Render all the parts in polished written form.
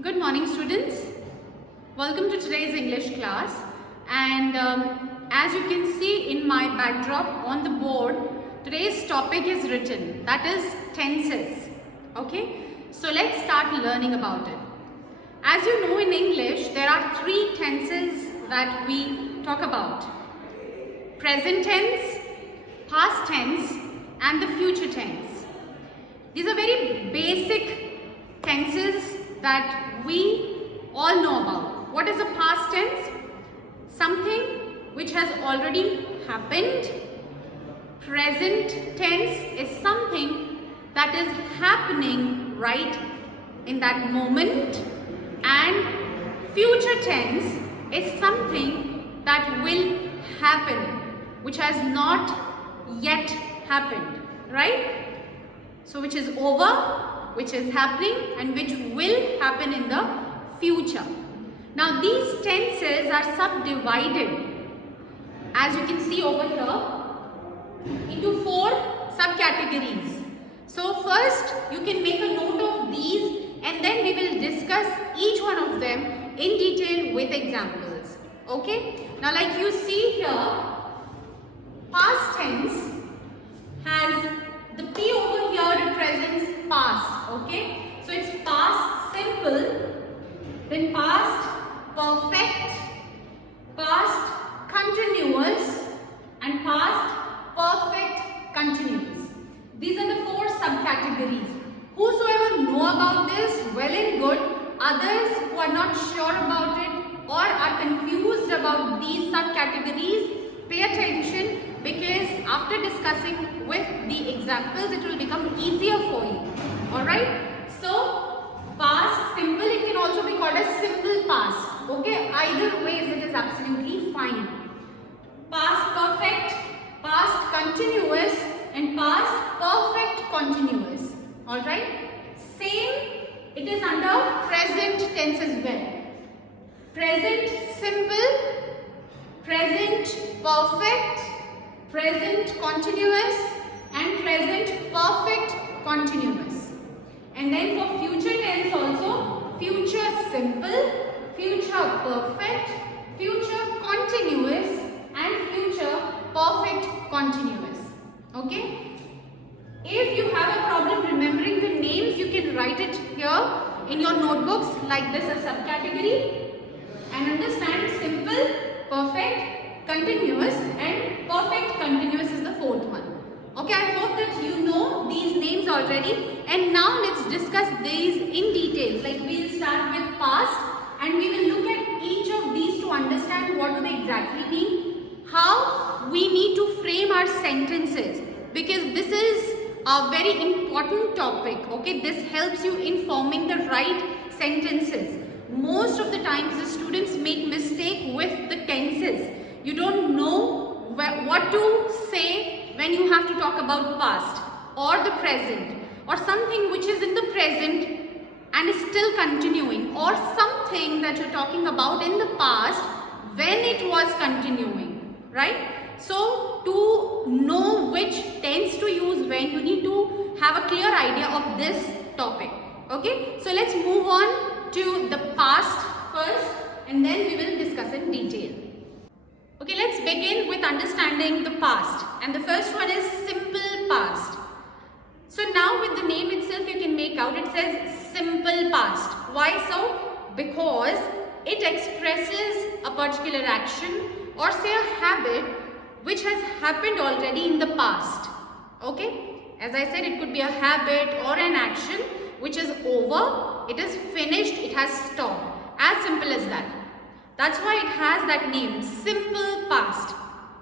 Good morning, students. Welcome to today's English class. And as you can see in my backdrop on the board, today's topic is written, that is tenses. Okay, so let's start learning about it. As you know, in English, there are three tenses that we talk about: present tense, past tense, and the future tense. These are very basic tenses that we all know about. What is a past tense? Something which has already happened. Present tense is something that is happening right in that moment, and future tense is something that will happen, which has not yet happened, right? So which is over, which is happening, and which will happen in the future. Now these tenses are subdivided, as you can see over here, into four subcategories. So first you can make a note of these, and then we will discuss each one of them in detail with examples. Okay? Now like you see here, past tense has the P over here represents past. Okay? So it's past simple, then past perfect, past continuous, and past perfect continuous. These are the four subcategories. Whosoever know about this, well and good. Others who are not sure about it or are confused about these subcategories, pay attention, because after discussing with the examples, it will become easier for you. Alright? So, past simple, it can also be called as simple past. Okay? Either ways, it is absolutely fine. Past perfect, past continuous, and past perfect continuous. Alright? Same, it is under present tense as well. Present simple, present perfect, present continuous, and present perfect continuous. And then for future tense also, future simple, future perfect, future continuous, and future perfect continuous. Okay? If you have a problem remembering the names, you can write it here in your notebooks like this, a subcategory, and understand simple, perfect, continuous, and perfect continuous is the fourth one. Okay, I hope that you know these names already, and now let's discuss these in detail. Like we'll start with past, and we will look at each of these to understand what do they exactly mean, how we need to frame our sentences, because this is a very important topic. Okay, this helps you in forming the right sentences. Most of the times the students make mistake with the tenses. You don't know what to say when you have to talk about past or the present, or something which is in the present and is still continuing, or something that you're talking about in the past when it was continuing, right? So to know which tense to use when, you need to have a clear idea of this topic. Okay, so let's move on to the past first, and then we will discuss in detail. Okay, let's begin with understanding the past, and the first one is simple past. So now with the name itself you can make out, it says simple past. Why so? Because it expresses a particular action or say a habit which has happened already in the past. Okay, as I said, it could be a habit or an action which is over, it is finished, it has stopped. As simple as that. That's why it has that name, simple past.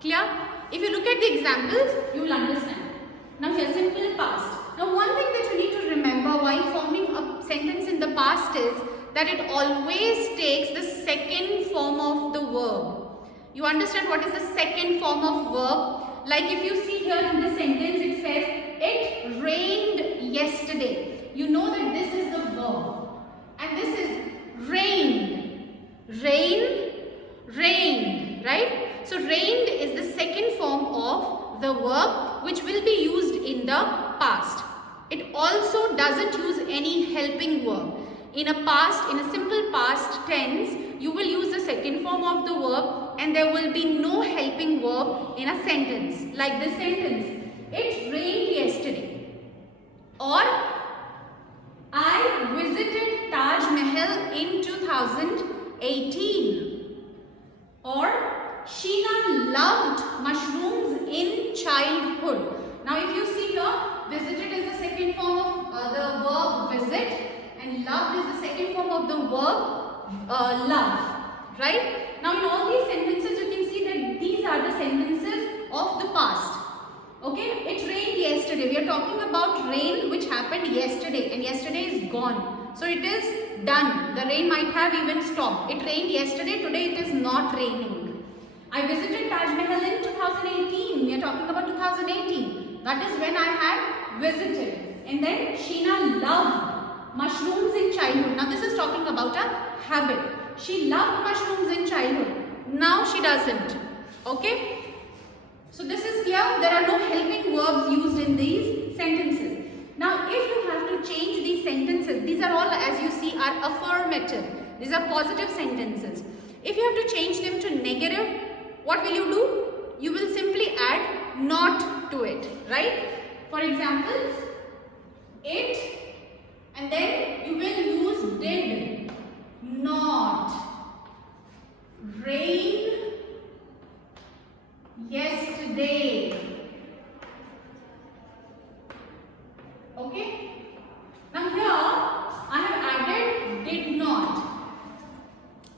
Clear? If you look at the examples, you will understand. Now here, simple past. Now one thing that you need to remember while forming a sentence in the past is that it always takes the second form of the verb. You understand what is the second form of verb? Like if you see here in the sentence, it says, it rained yesterday. You know that this is the verb. And this is rained. Rain, rained, right? So rained is the second form of the verb which will be used in the past. It also doesn't use any helping verb. in a simple past tense, you will use the second form of the verb and there will be no helping verb in a sentence. Like this sentence, it rained yesterday. Or, I visited Taj Mahal in 2018. Or, Sheena loved mushrooms in childhood. Now if you see here, visited is the second form of the verb visit and loved is the second form of the verb love. Right? Now in all these sentences you can see that these are the sentences of the past. Okay? It rained yesterday. We are talking about rain which happened yesterday and yesterday is gone. So it is done. The rain might have even stopped. It rained yesterday. Today it is not raining. I visited Taj Mahal in 2018. We are talking about 2018. That is when I had visited. And then Sheena loved mushrooms in childhood. Now this is talking about a habit. She loved mushrooms in childhood. Now she doesn't. Okay? So this is clear. There are no helping verbs used in these sentences. Now if you have to change these sentences, these are all, as you see, are affirmative. These are positive sentences. If you have to change them to negative, what will you do? You will simply add not to it, right? For example, it, and then you will use did not rain yesterday. Okay? Now here I have added did not.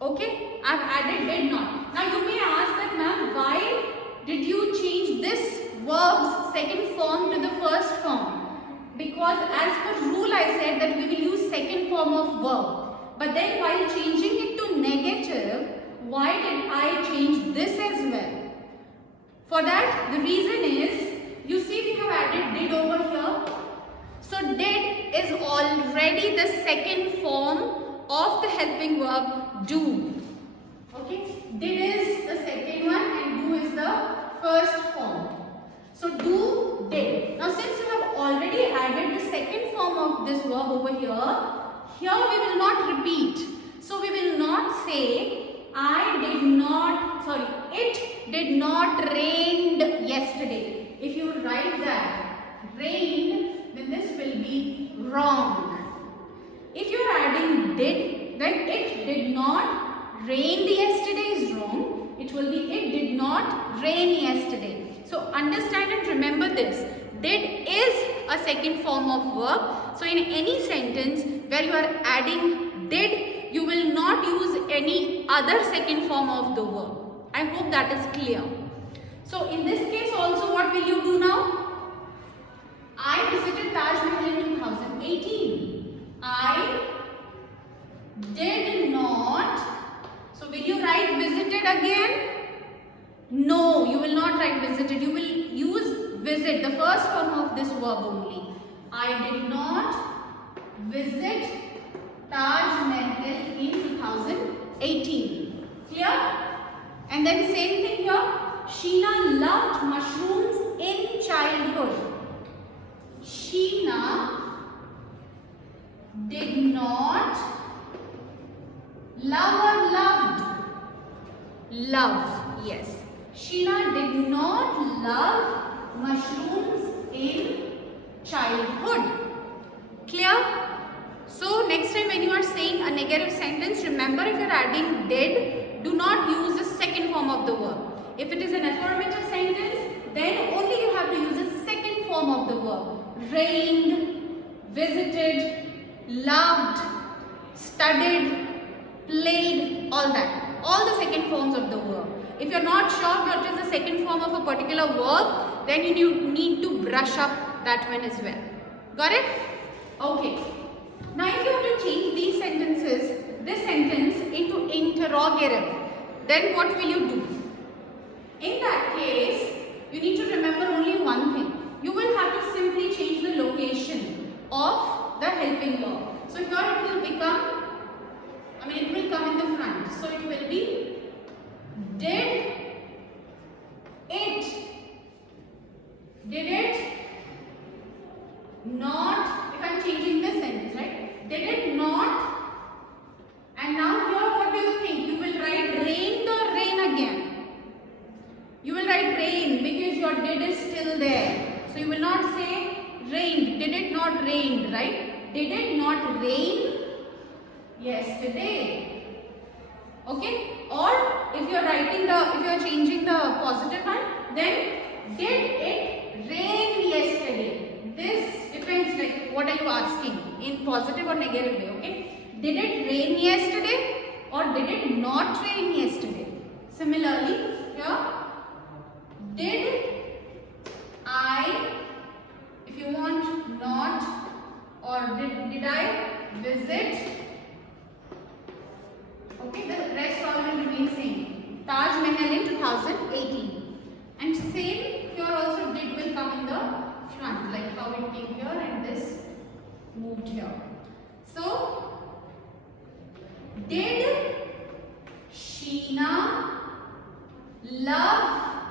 Okay? I have added did not. Now you may ask that, ma'am, why did you change this verb's second form to the first form? Because as per rule I said that we will use second form of verb. But then while changing it to negative, why did I change this as well? For that, the reason is, you see we have added did over here. So did is already the second form of the helping verb do. Okay? Did is the second one and do is the first form. So do, did. Now since you have already added the second form of this verb over here we will not repeat. So we will not say it did not rained yesterday. If you write that rained, then this will be wrong. If you are adding did, then it did not rain yesterday is wrong. It will be it did not rain yesterday. So understand and remember this. Did is a second form of verb. So in any sentence where you are adding did, you will not use any other second form of the verb. I hope that is clear. So in this case also, what will you do now? I visited Taj Mahal in 2018. I did not. So will you write visited again? No, you will not write visited. You will use visit, the first form of this verb only. I did not visit Taj Mahal in 2018. Clear? And then same thing here. Sheena loved mushrooms in childhood. Sheena did not love or loved? Love, yes. Sheena did not love mushrooms in childhood. Clear? So next time when you are saying a negative sentence, remember if you are adding did, do not use the second form of the verb. If it is an affirmative sentence, then only you have to use the second form of the verb. Rained, visited, loved, studied, played, all that. All the second forms of the verb. If you are not sure what is the second form of a particular verb, then you need to brush up that one as well. Got it? Okay. Now if you have to change these sentences, this sentence into interrogative, then what will you do? In that case, you need to remember only one thing. You will have to simply change the location of the helping verb. So here it will become, it will come in the front. So it will be did it not, if I am changing this sentence, right? Did it not not rain yesterday? Okay, or if you are changing the positive one, then did it rain yesterday? This depends, like what are you asking, in positive or negative way. Okay, did it rain yesterday or did it not rain yesterday? Similarly here, did I, if you want not, or did I visit? Okay, the rest all will remain same. Taj Mahal in 2018. And same here also did will come in the front, like how it came here and this moved here. So, did Sheena love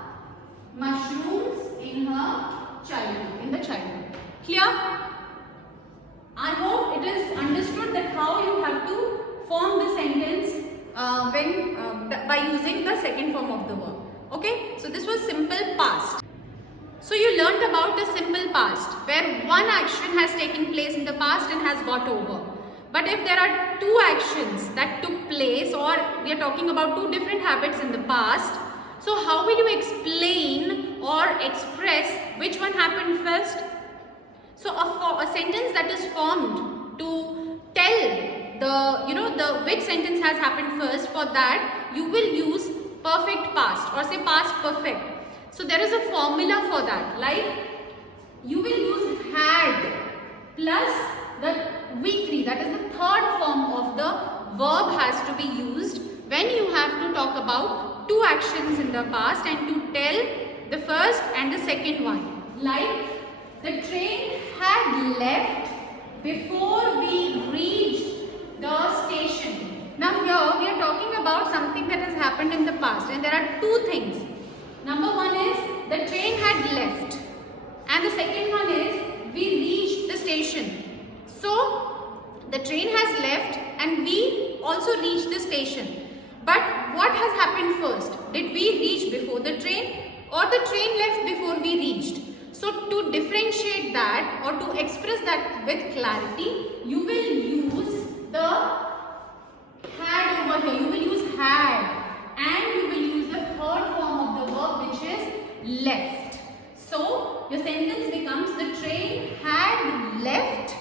mushrooms in her childhood, in the childhood? Clear? I hope it is understood that how you have to form the sentence by using the second form of the verb. Okay, so this was simple past. So you learnt about the simple past where one action has taken place in the past and has got over. But if there are two actions that took place, or we are talking about two different habits in the past, so how will you explain or express which one happened first? So a sentence that is formed to tell the which sentence has happened first, for that you will use perfect past or say past perfect. So there is a formula for that, like you will use had plus the V3, that is the third form of the verb has to be used when you have to talk about two actions in the past and to tell the first and the second one. Like the train had left before we reached the station. Now here we are talking about something that has happened in the past, and there are two things. Number one is the train had left, and the second one is we reached the station. So the train has left and we also reached the station. But what has happened first? Did we reach before the train or the train left before we reached? So to differentiate that or to express that with clarity, you will use the had over here. You will use had, and you will use the third form of the verb, which is left. So your sentence becomes the train had left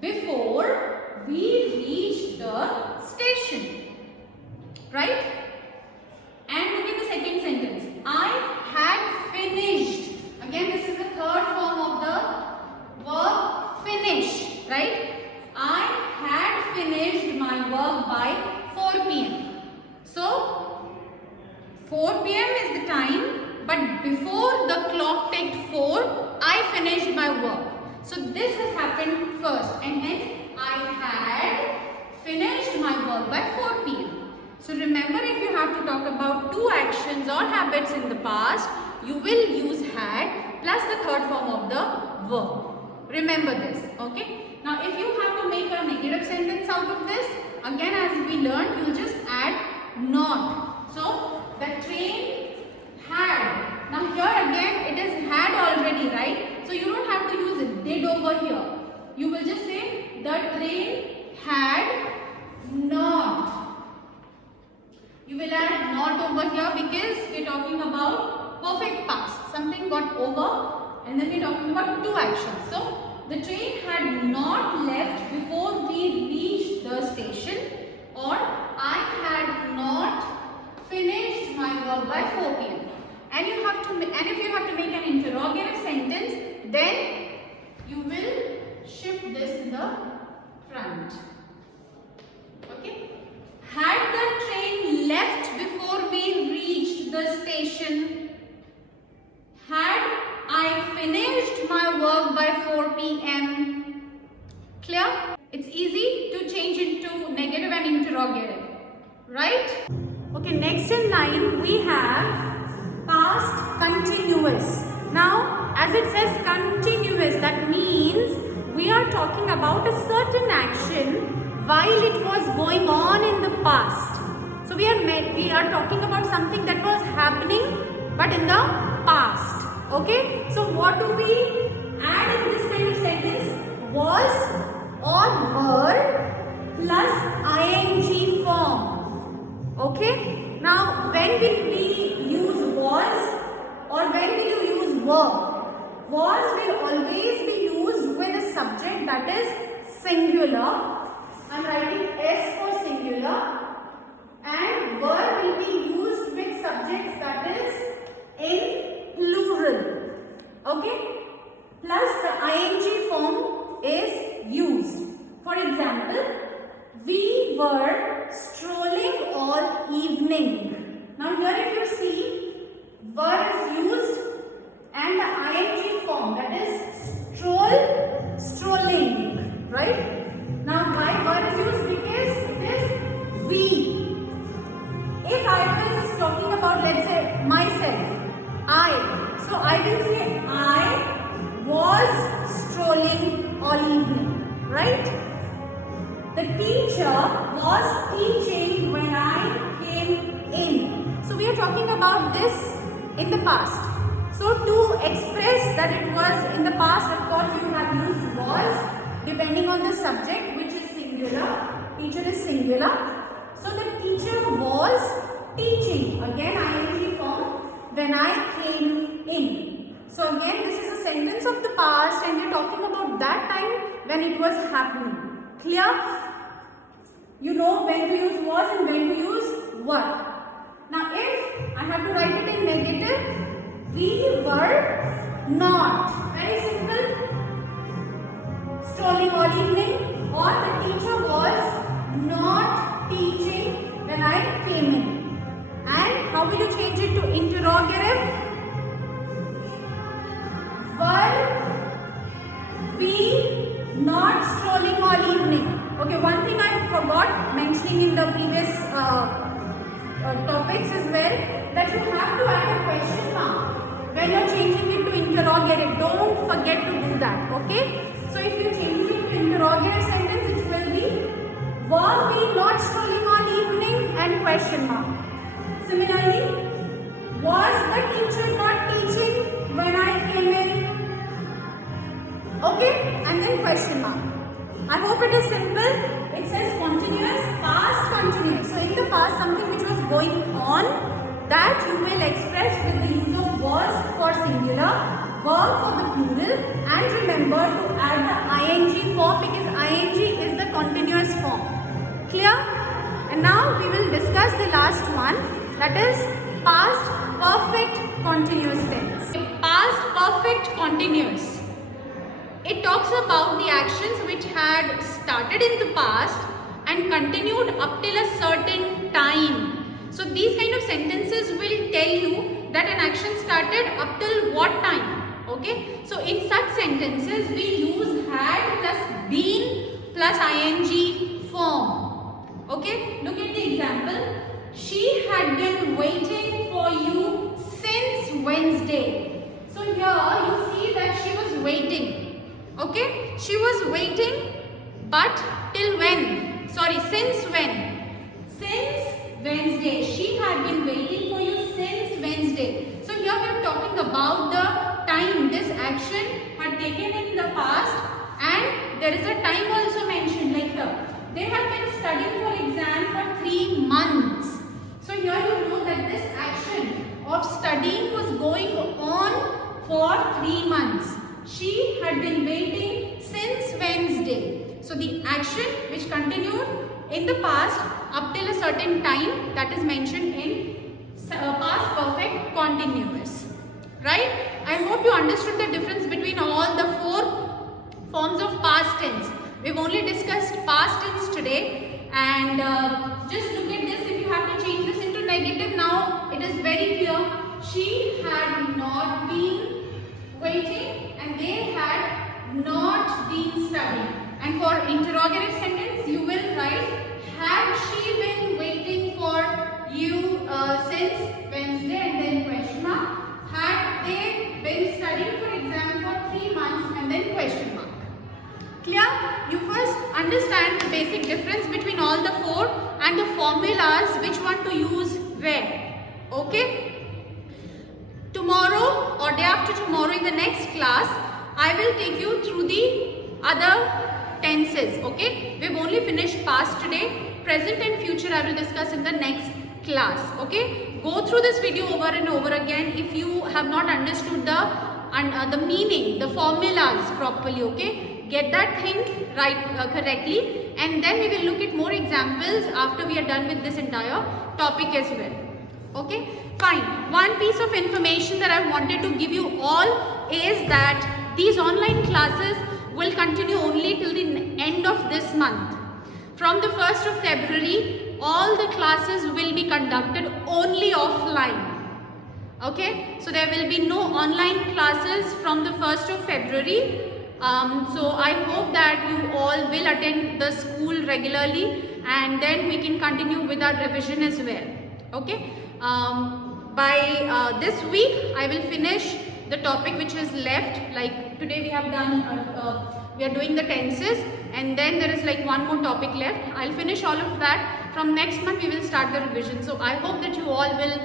before we reached the station. Right? And look at the second sentence. I had finished. Again, this is the third form of the verb finish. Right? I had finished my work by 4 p.m. So, 4 p.m. is the time, but before the clock ticked 4, I finished my work. So, this has happened first, and hence I had finished my work by 4 p.m. So, remember, if you have to talk about two actions or habits in the past, you will use had plus the third form of the verb. Remember this, okay? Now, if you have to make a negative sentence out of this, again as we learned, you will just add not. So, the train had. Now, here again it is had already, right? So, you don't have to use it, did over here. You will just say the train had not. You will add not over here because we are talking about perfect past. Something got over and then we are talking about two actions. So, the train had not left before we reached the station, or I had not finished my work by 4 p.m. And if you have to make an interrogative sentence, then you will shift this in the front. Okay? Had the train left before we reached the station? Had I finished my work by 4 p.m. Clear? It's easy to change into negative and interrogative, right? Okay, next in line we have past continuous. Now, as it says continuous, that means we are talking about a certain action while it was going on in the past. So we are talking about something that was happening but in the past. Okay, so what do we add in this kind of sentence? Was or were plus ing form. Okay? Now, when will we use was or when will you use were? Was will always be used with a subject that is singular. I am writing S for singular. And were will be used with subjects that is in plural. Okay? Plus the ing form is used. For example, we were strolling all evening. Now here if you see, were is used and the ing form, that is strolling, right? Now why were is used? Because it is we. If I was talking about, let's say, myself, so I will say I was strolling all evening, right? The teacher was teaching when I came in. So we are talking about this in the past. So to express that it was in the past, of course you have used was depending on the subject, which is singular. Teacher is singular. So the teacher was teaching, again ing form, when I came in. So again this is a sentence of the past and we are talking about that time when it was happening. Clear? You know when to use was and when to use were. Now if I have to write it in negative, we were not. Very simple. Strolling all evening, or the teacher was not teaching when I came in. And how will you change it to interrogative? Were we not strolling all evening? Okay, one thing I forgot mentioning in the previous topics as well, that you have to add a question mark when you are changing it to interrogative. Don't forget to do that, okay? So if you change it to interrogative sentence, it will be, were we not strolling all evening and question mark. Similarly, was the teacher not teaching when I came in? Okay, and then question mark. I hope it is simple. It says continuous, past continuous. So in the past, something which was going on, that you will express with the use of was for singular, were for the plural, and remember to add the ing form because ing is the continuous form. Clear? And now we will discuss the last one, that is past perfect continuous tense. Past perfect continuous. It talks about the actions which had started in the past and continued up till a certain time. So these kind of sentences will tell you that an action started up till what time. Okay. So in such sentences we use had plus been plus ing form. Okay. Look at the example. She had been waiting for you since Wednesday. So here you see that she was waiting. Okay, she was waiting, but till when? Sorry, since when? Since Wednesday. She had been waiting for you since Wednesday. So here we are talking about the time this action had taken in the past, and there is a time also mentioned like here. They have been studying for exam for 3 months. So here you know that this action of studying was going on for 3 months. She had been waiting since Wednesday. So the action which continued in the past up till a certain time, that is mentioned in past perfect continuous. Right? I hope you understood the difference between all the 4 forms of past tense. We've only discussed past tense today, and just look at this. If you have to change this into negative, now it is very clear. She had not been waiting and they had not been studying. And for interrogative sentence, you will write, had she been waiting for you since Wednesday, and then question mark. Had they been studying for exam for 3 months, and then question mark. Clear? You first understand the basic difference between all the 4 and the formulas which one to use where. Okay? Tomorrow or day after tomorrow in the next class, I will take you through the other tenses. Okay, we've only finished past today. Present and future I will discuss in the next class. Okay, go through this video over and over again if you have not understood the meaning, the formulas properly. Okay, get that thing right correctly, and then we will look at more examples after we are done with this entire topic as well. Okay, fine. One piece of information that I wanted to give you all is that these online classes will continue only till the end of this month. From the 1st of February, all the classes will be conducted only offline. Okay, so there will be no online classes from the 1st of February. So I hope that you all will attend the school regularly, and then we can continue with our revision as well. Okay, by this week I will finish the topic which is left. Like today we have done, we are doing the tenses, and then there is like one more topic left. I'll finish all of that. From next month we will start the revision. So I hope that you all will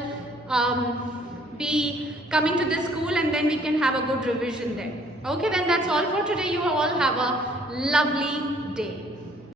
be coming to this school, and then we can have a good revision there. Okay, then that's all for today. You all have a lovely day.